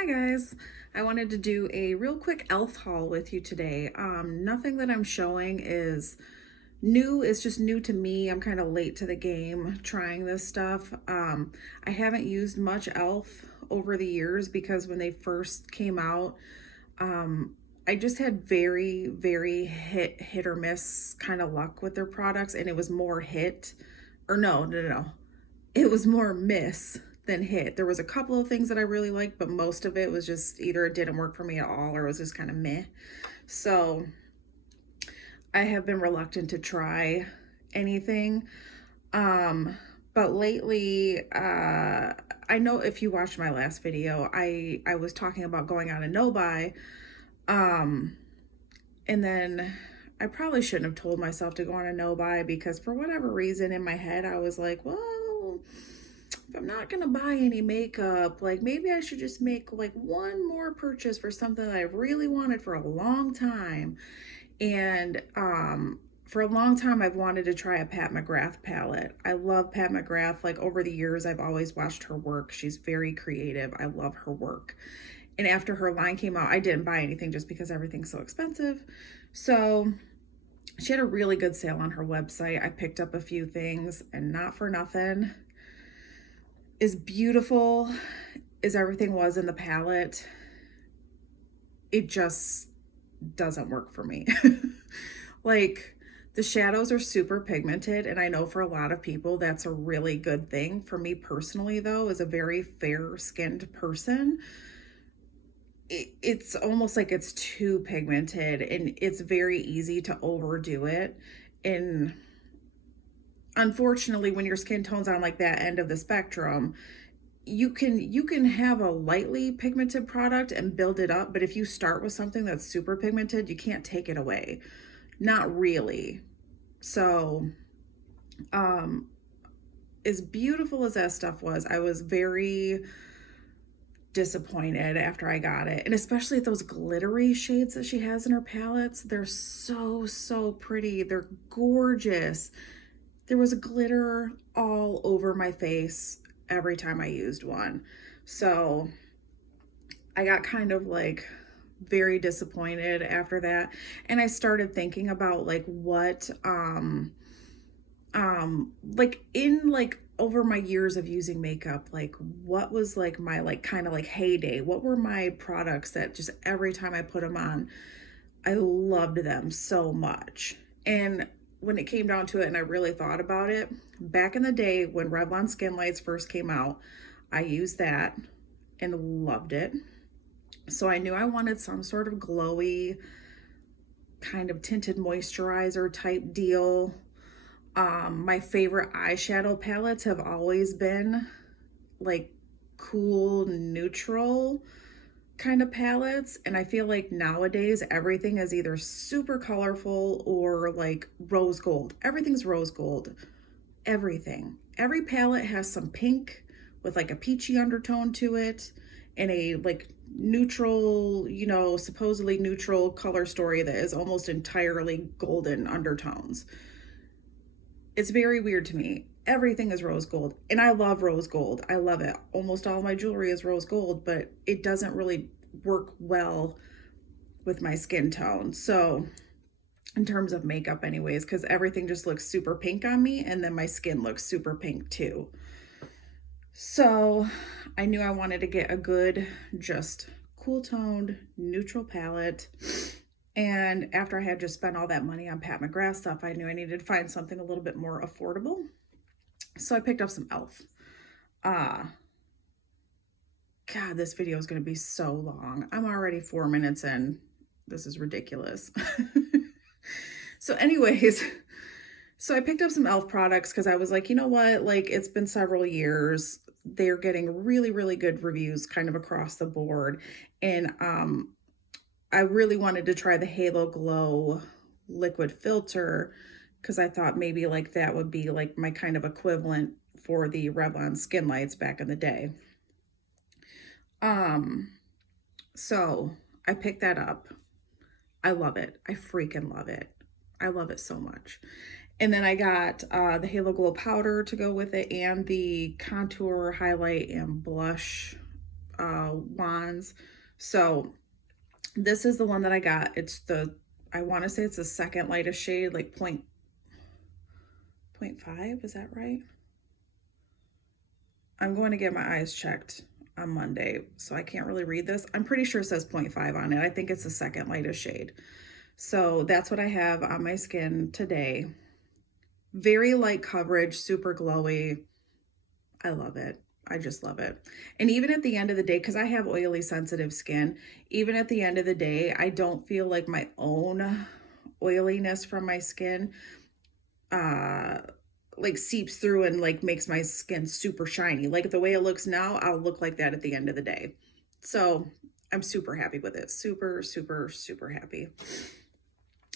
Hi guys, I wanted to do a real quick e.l.f. haul with you today. Nothing that I'm showing is new, it's just new to me. I'm kind of late to the game trying this stuff. I haven't used much e.l.f. over the years because when they first came out, I just had very hit or miss kind of luck with their products, and it was more hit, or no. It was more miss than hit. There was a couple of things that I really liked, but most of it was just either it didn't work for me at all or it was just kind of meh. So I have been reluctant to try anything. Um, but lately, I know if you watched my last video, I was talking about going on a no buy. Um, and then I probably shouldn't have told myself to go on a no buy because for whatever reason in my head, I was like, well, if I'm not gonna buy any makeup, like maybe I should just make like one more purchase for something that I really wanted for a long time. And for a long time I've wanted to try a Pat McGrath palette. I love Pat McGrath. Like over the years I've always watched her work. She's very creative. I love her work. And after her line came out, I didn't buy anything just because everything's so expensive. So she had a really good sale on her website. I picked up a few things, and not for nothing, as beautiful as everything was in the palette, it just doesn't work for me. Like, the shadows are super pigmented, and I know for a lot of people that's a really good thing. For me personally, though, as a very fair skinned person, it's almost like it's too pigmented and it's very easy to overdo it. And unfortunately, when your skin tone's on like that end of the spectrum, you can have a lightly pigmented product and build it up, but if you start with something that's super pigmented, you can't take it away. Not really. So, um, as beautiful as that stuff was, I was very disappointed after I got it. And especially those glittery shades that she has in her palettes, they're so pretty. They're gorgeous. There was glitter all over my face every time I used one. So I got kind of like very disappointed after that. And I started thinking about like what like in like over my years of using makeup, like what was like my like kind of like heyday, what were my products that just every time I put them on I loved them so much. And when it came down to it and I really thought about it, back in the day when Revlon Skin Lights first came out, I used that and loved it. So I knew I wanted some sort of glowy kind of tinted moisturizer type deal. My favorite eyeshadow palettes have always been like cool, neutral kind of palettes. And I feel like nowadays everything is either super colorful or like rose gold. Everything's rose gold. Everything. Every palette has some pink with like a peachy undertone to it and a like neutral, supposedly neutral color story that is almost entirely golden undertones. It's very weird to me. Everything is rose gold, and I love rose gold. I love it. Almost all my jewelry is rose gold, but it doesn't really work well with my skin tone. So, in terms of makeup, anyways, because everything just looks super pink on me, and then my skin looks super pink too. So, I knew I wanted to get a good, just cool toned, neutral palette. And after I had just spent all that money on Pat McGrath stuff, I knew I needed to find something a little bit more affordable. So I picked up some e.l.f. Uh, God, this video is going to be so long. I'm already 4 minutes in. This is ridiculous. So anyways, so I picked up some e.l.f. products because I was like, you know what? Like it's been several years. They're getting really good reviews kind of across the board. And I really wanted to try the Halo Glow liquid filter because I thought maybe like that would be like my kind of equivalent for the Revlon Skin Lights back in the day. Um, so I picked that up. I love it. I freaking love it. I love it so much. And then I got the Halo Glow powder to go with it and the contour, highlight, and blush wands. So this is the one that I got. I want to say it's the second lightest shade, like point 5, is that right? I'm going to get my eyes checked on Monday, so I can't really read this. I'm pretty sure it says 0.5 on it. I think it's the second lightest shade. So that's what I have on my skin today. Very light coverage, super glowy. I love it. I just love it. And even at the end of the day, because I have oily, sensitive skin, even at the end of the day, I don't feel like my own oiliness from my skin like seeps through and like makes my skin super shiny. Like the way it looks now, I'll look like that at the end of the day. So I'm super happy with it. Super, super, super happy.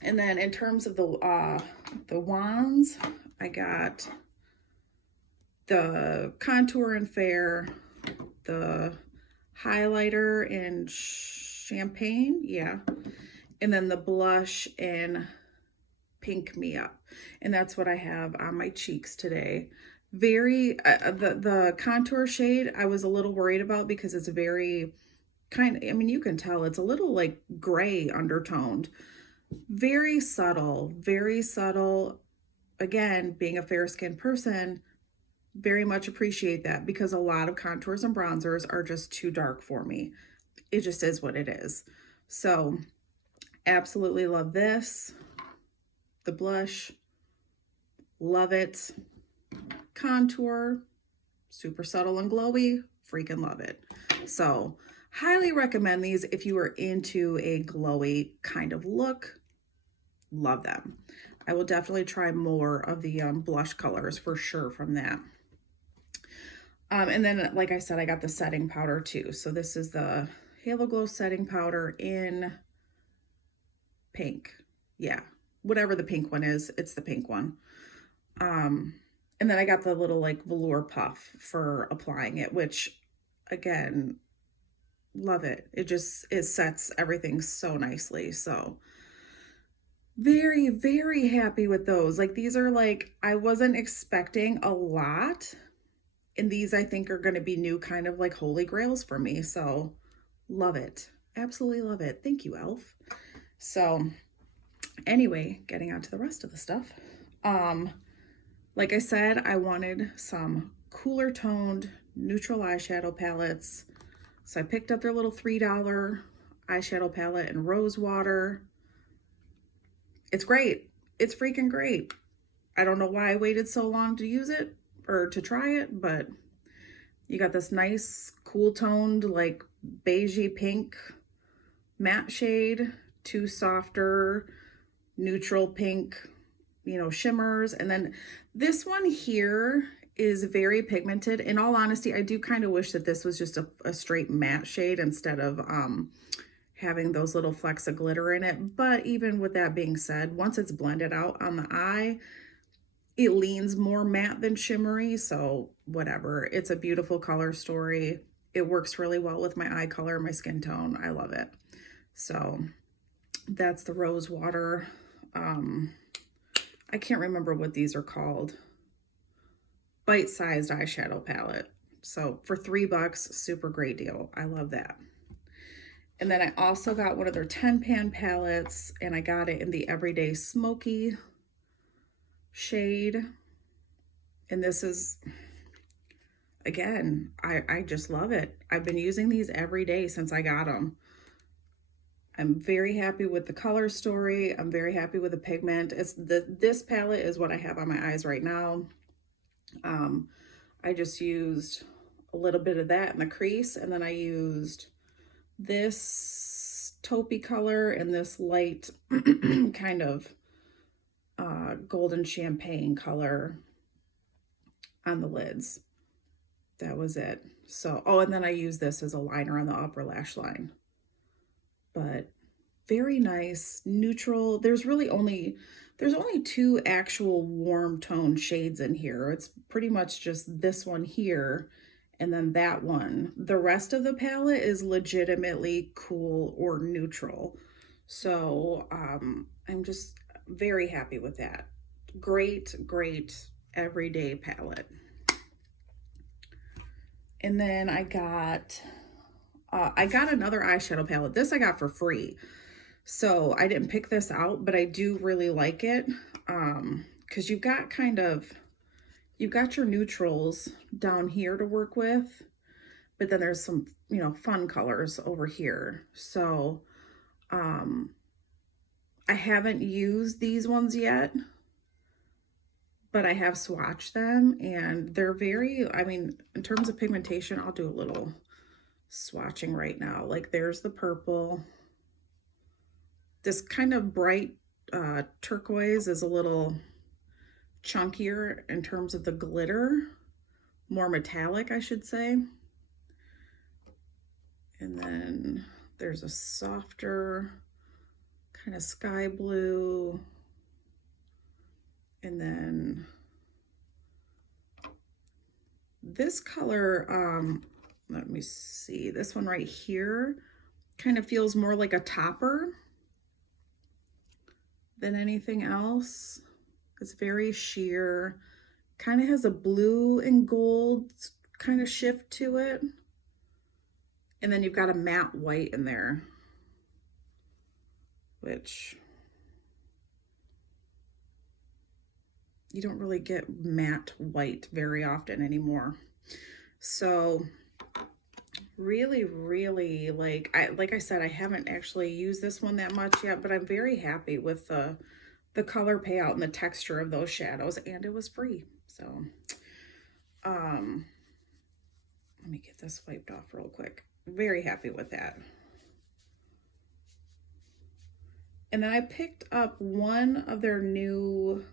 And then in terms of the wands, I got the contour in fair, the highlighter in champagne, yeah, and then the blush in pink me up, and that's what I have on my cheeks today. Very the contour shade I was a little worried about because it's very kind of, I mean, you can tell it's a little like gray undertoned, very subtle, very subtle. Again, being a fair skinned person, very much appreciate that because a lot of contours and bronzers are just too dark for me. It just is what it is. So absolutely love this. The blush, love it. Contour, super subtle and glowy, freaking love it. So highly recommend these if you are into a glowy kind of look. Love them. I will definitely try more of the blush colors for sure from that. And then, like I said, I got the setting powder too. So this is the Halo Glow setting powder in pink. Yeah, whatever the pink one is, it's the pink one. And then I got the little like velour puff for applying it, which again, love it. It sets everything so nicely. So very, very happy with those. Like these are like, I wasn't expecting a lot. And these I think are going to be new kind of like holy grails for me. So love it. Absolutely love it. Thank you, e.l.f. So anyway, getting on to the rest of the stuff. Like I said, I wanted some cooler toned neutral eyeshadow palettes. So I picked up their little $3 eyeshadow palette in Rose Water. It's great. It's freaking great. I don't know why I waited so long to use it or to try it, but you got this nice cool toned like beigey pink matte shade, two softer neutral pink, shimmers. And then this one here is very pigmented. In all honesty, I do kind of wish that this was just a straight matte shade instead of having those little flecks of glitter in it. But even with that being said, once it's blended out on the eye, it leans more matte than shimmery, so whatever. It's a beautiful color story. It works really well with my eye color, my skin tone. I love it. So that's the Rose Water. I can't remember what these are called. Bite-sized eyeshadow palette. So for $3, super great deal. I love that. And then I also got one of their 10-pan palettes, and I got it in the Everyday Smoky shade. And this is, again, I just love it. I've been using these every day since I got them. I'm very happy with the color story. I'm very happy with the pigment. This palette is what I have on my eyes right now. I just used a little bit of that in the crease, and then I used this taupey color and this light kind of golden champagne color on the lids. That was it. So, oh, and then I used this as a liner on the upper lash line. But very nice, neutral. There's only two actual warm tone shades in here. It's pretty much just this one here and then that one. The rest of the palette is legitimately cool or neutral. So I'm just very happy with that. Great, great everyday palette. And then I got I got another eyeshadow palette. This I got for free. So I didn't pick this out, but I do really like it. Because you've got you've got your neutrals down here to work with, but then there's some, fun colors over here. So I haven't used these ones yet, but I have swatched them and they're in terms of pigmentation, I'll do a little swatching right now. Like there's the purple. This kind of bright turquoise is a little chunkier in terms of the glitter, more metallic, I should say. And then there's a softer kind of sky blue. And then this color, let me see, this one right here kind of feels more like a topper than anything else. It's very sheer, kind of has a blue and gold kind of shift to it. And then you've got a matte white in there, which you don't really get matte white very often anymore. So really, really, like I said, I haven't actually used this one that much yet, but I'm very happy with the color payout and the texture of those shadows, and it was free. So let me get this wiped off real quick. Very happy with that. And then I picked up one of their new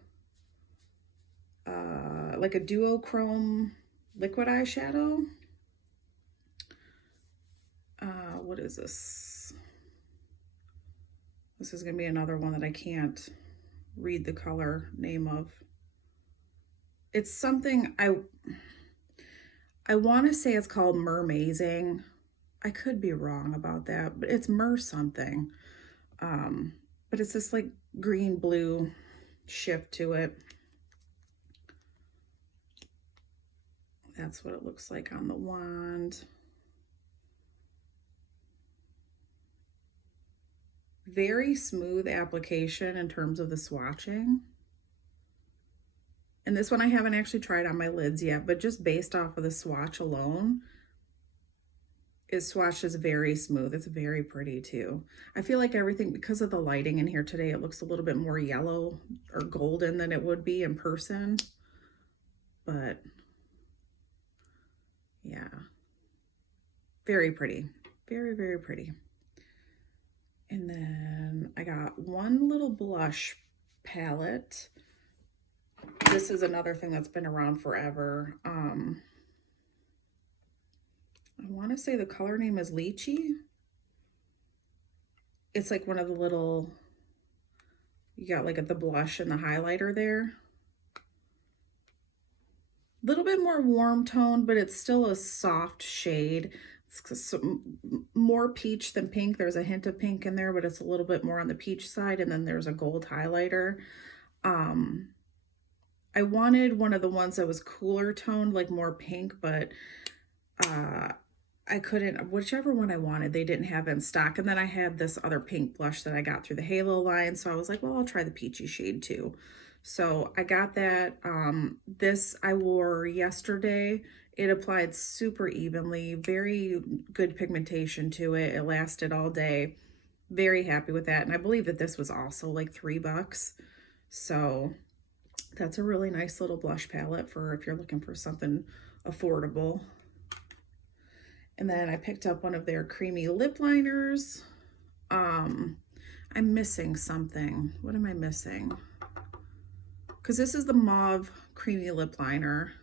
like a duochrome liquid eyeshadow. What is this? This is gonna be another one that I can't read the color name of. It's something I want to say it's called Mermazing. I could be wrong about that, but it's Mer something. But it's this like green blue shift to it. That's what it looks like on the wand. Very smooth application in terms of the swatching. And this one I haven't actually tried on my lids yet, but just based off of the swatch alone, it swatches very smooth. It's very pretty too. I feel like everything, because of the lighting in here today, it looks a little bit more yellow or golden than it would be in person. But yeah, very pretty. Very, very pretty. And then I got one little blush palette. This is another thing that's been around forever. I want to say the color name is Lychee. It's like one of the little, you got like the blush and the highlighter there. A little bit more warm tone, but it's still a soft shade. It's more peach than pink. There's a hint of pink in there, but it's a little bit more on the peach side. And then there's a gold highlighter. I wanted one of the ones that was cooler toned, like more pink, but I couldn't, whichever one I wanted, they didn't have in stock. And then I had this other pink blush that I got through the Halo line. So I was like, well, I'll try the peachy shade too. So I got that. This I wore yesterday. It applied super evenly, very good pigmentation to it. It lasted all day. Very happy with that. And I believe that this was also like $3. So that's a really nice little blush palette for if you're looking for something affordable. And then I picked up one of their creamy lip liners. I'm missing something. What am I missing? Because this is the mauve creamy lip liner.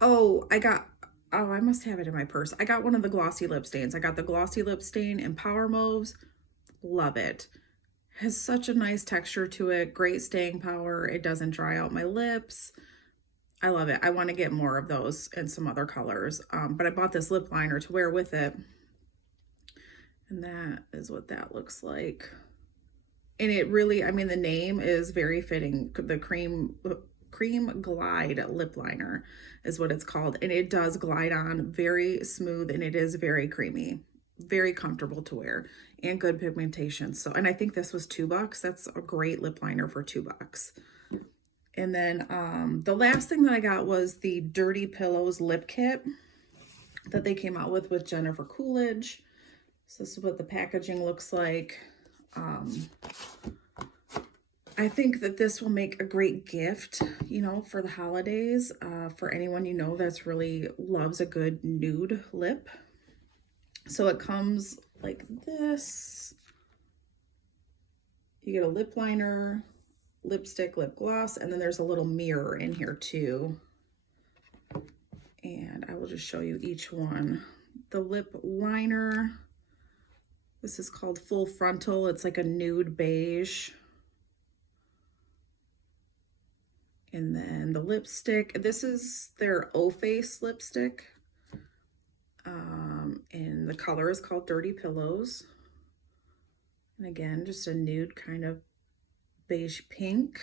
Oh, I must have it in my purse. I got one of the glossy lip stains. I got the glossy lip stain in Power Mauves. Love it. Has such a nice texture to it. Great staying power. It doesn't dry out my lips. I love it. I want to get more of those in some other colors. But I bought this lip liner to wear with it. And that is what that looks like. And it really, I mean, the name is very fitting. The cream Cream Glide lip liner is what it's called. And it does glide on very smooth, and it is very creamy, very comfortable to wear, and good pigmentation. So, and I think this was $2. That's a great lip liner for $2. And then the last thing that I got was the Dirty Pillows lip kit that they came out with Jennifer Coolidge. So this is what the packaging looks like. I think that this will make a great gift, you know, for the holidays, for anyone you know that's really loves a good nude lip. So it comes like this. You get a lip liner, lipstick, lip gloss, and then there's a little mirror in here too. And I will just show you each one. The lip liner, this is called Full Frontal. It's like a nude beige. And then the lipstick, this is their O-Face lipstick. And the color is called Dirty Pillows. And again, just a nude kind of beige pink.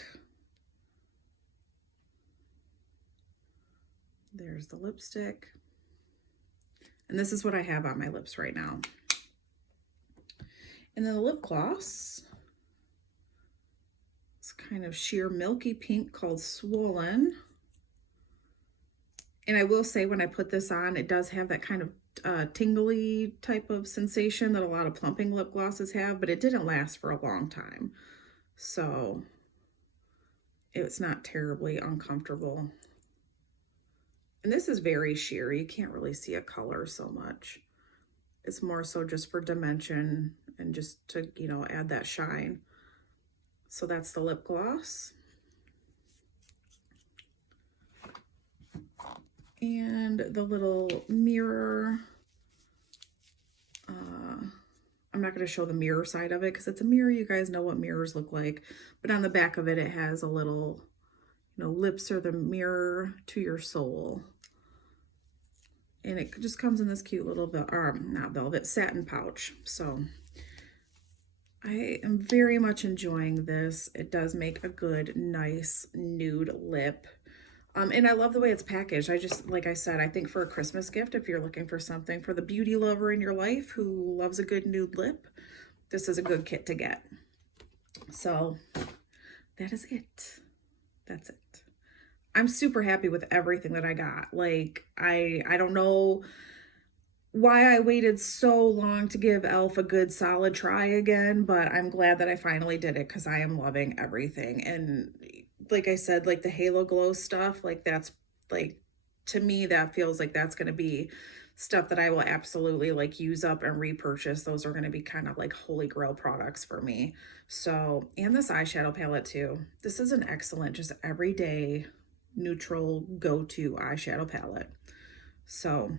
There's the lipstick. And this is what I have on my lips right now. And then the lip gloss. It's kind of sheer milky pink called Swollen. And I will say when I put this on, it does have that kind of tingly type of sensation that a lot of plumping lip glosses have, but it didn't last for a long time. So it's not terribly uncomfortable. And this is very sheer. You can't really see a color so much. It's more so just for dimension and just to, you know, add that shine. So that's the lip gloss. And the little mirror. I'm not going to show the mirror side of it because it's a mirror. You guys know what mirrors look like. But on the back of it, it has a little, you know, lips are the mirror to your soul. And it just comes in this cute little, not velvet, satin pouch. So I am very much enjoying this. It does make a good, nice nude lip. And I love the way it's packaged. I just, like I said, I think for a Christmas gift, if you're looking for something for the beauty lover in your life who loves a good nude lip, this is a good kit to get. So that is it. That's it. I'm super happy with everything that I got. Like, I don't know why I waited so long to give e.l.f. a good solid try again, but I'm glad that I finally did it because I am loving everything. And like I said, like the Halo Glow stuff, like that's like, to me, that feels like that's going to be stuff that I will absolutely like use up and repurchase. Those are going to be kind of like holy grail products for me. So, and this eyeshadow palette too. This is an excellent, just everyday neutral go-to eyeshadow palette. So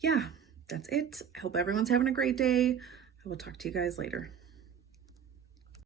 yeah, that's it. I hope everyone's having a great day. I will talk to you guys later.